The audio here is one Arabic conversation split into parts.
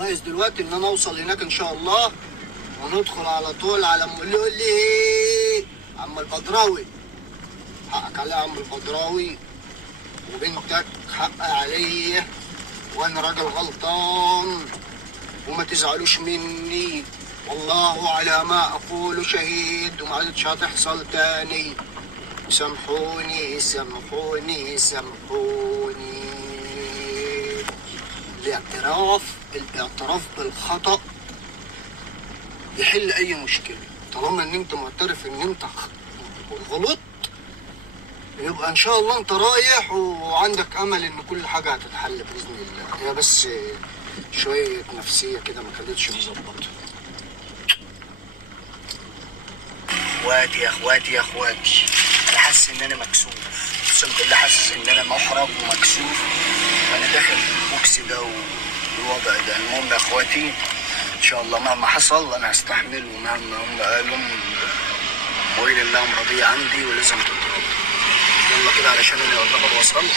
ناقص دلوقتي ان انا اوصل هناك ان شاء الله، وندخل على طول على مولولي عم البدراوي. حقك عليه يا عم البدراوي، وبنتك حق عليا، وانا راجل غلطان، وما تزعلوش مني، والله على ما اقول شهيد، وما عادتش هتحصل تاني. سامحوني سامحوني سامحوني. الاعتراف بالخطأ يحل اي مشكلة. طالما ان انت معترف ان انت غلط، يبقى ان شاء الله انت رايح وعندك امل ان كل حاجة هتتحل باذن الله. هي بس شوية نفسية كده ما كانتش مظبطة. اخواتي يا اخواتي يا اخواتي، انا حاسس ان انا مكسوف، اقسم بالله حاسس ان انا محرج ومكسوف. انا داخل البوكس ده والوضع ده. المهم يا اخواتي ان شاء الله مهما حصل انا هستحمل، ومهما هم قالوا مويل الله مرضية عندي ولازم تترد. يلا كده علشان انا يعتبر وصلت.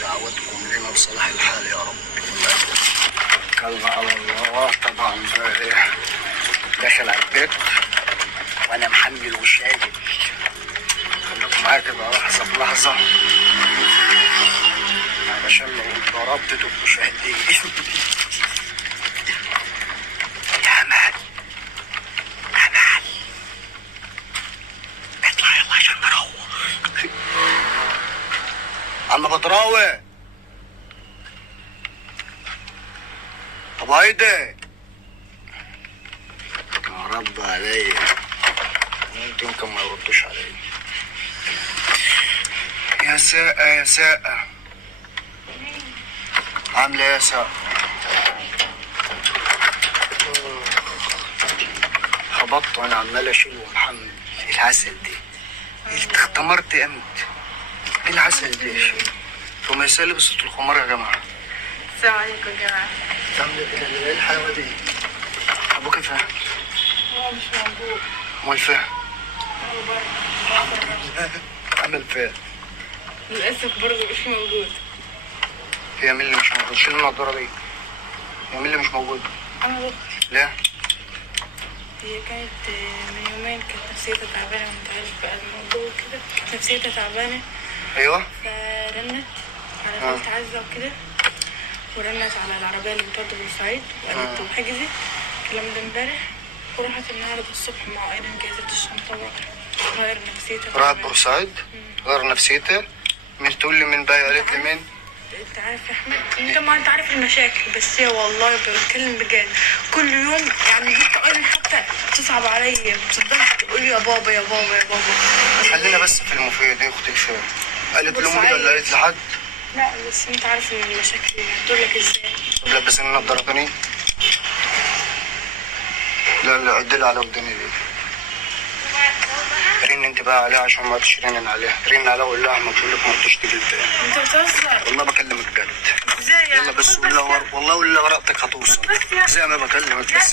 دعواتكم لنا بصلاح الحال يا رب. كلمة على الله. طبعا داخل على البيت وانا محمل وشايل. خليكم معايا كده لحظة بلحظة علشان لو ضربت تبقوا شاهدين. يا مان اطلع يلا عشان نروح. عم بدراوي، طب هيدي يا رب عليا، يمكن ما يردوش عليا. يا ساقة يا ساقة، عاملة ايه يا ساقة؟ خبطت وانا عمال اشيل ومحمل. ايه العسل دي؟ انت اختمرت امتى؟ ايه العسل دي يا شيخ؟ ثم يسأل بصوت الخمار يا جماعة. السلام عليكم يا جماعة. تعمل كده ايه الحلاوة دي؟ ابوك فين؟ هو مش موجود. امال فين؟ هو بره. عمل فين؟ للأسف برضه مش موجود. هي مين اللي مش موجود؟ شيل النضارة دي. هي مين اللي مش موجود؟ أنا بكر. ليه؟ هي كانت من يومين كانت نفسيتها تعبانة، وأنت عارف بقى الموضوع كده، كانت نفسيتها تعبانة. ايوه. فرنت على بنت عزة وكده، ورنت على العربية اللي بتودي بورسعيد وقالت له حجزت. الكلام ده امبارح، وراحت النهارده الصبح مع ايضا جهزت الشنطة وراحت. غير نفسيتها. راحت بورسعيد؟ غير نفسيتها؟ مين تقول لي مين بقى؟ قالت لي مين؟ انت عارف يا احمد، انت ما انت عارف المشاكل، بس هي والله بتكلم بجد كل يوم. يعني بنت ايضا حتى تصعب عليا، بتصدقش تقول يا بابا يا بابا يا بابا. خلينا بس في المفيد يا اختي. فين؟ قالت لامي ولا قالت لحد؟ لا بس انت عارف ان المشاكل هتقول لك ازاي. طب لبسني النضاره تاني؟ لا لا عدلي على ودني دي. رن انت بقى عليها عشان ما تشرنن عليها. رن عليها وقول لها احمد بيقول لك ما رضيتش تيجي البيت. انت بتهزر والله بكلمك جد. ازاي يعني؟ يلا بس والله والله ورقتك هتوصل زي ما بكلمك بس.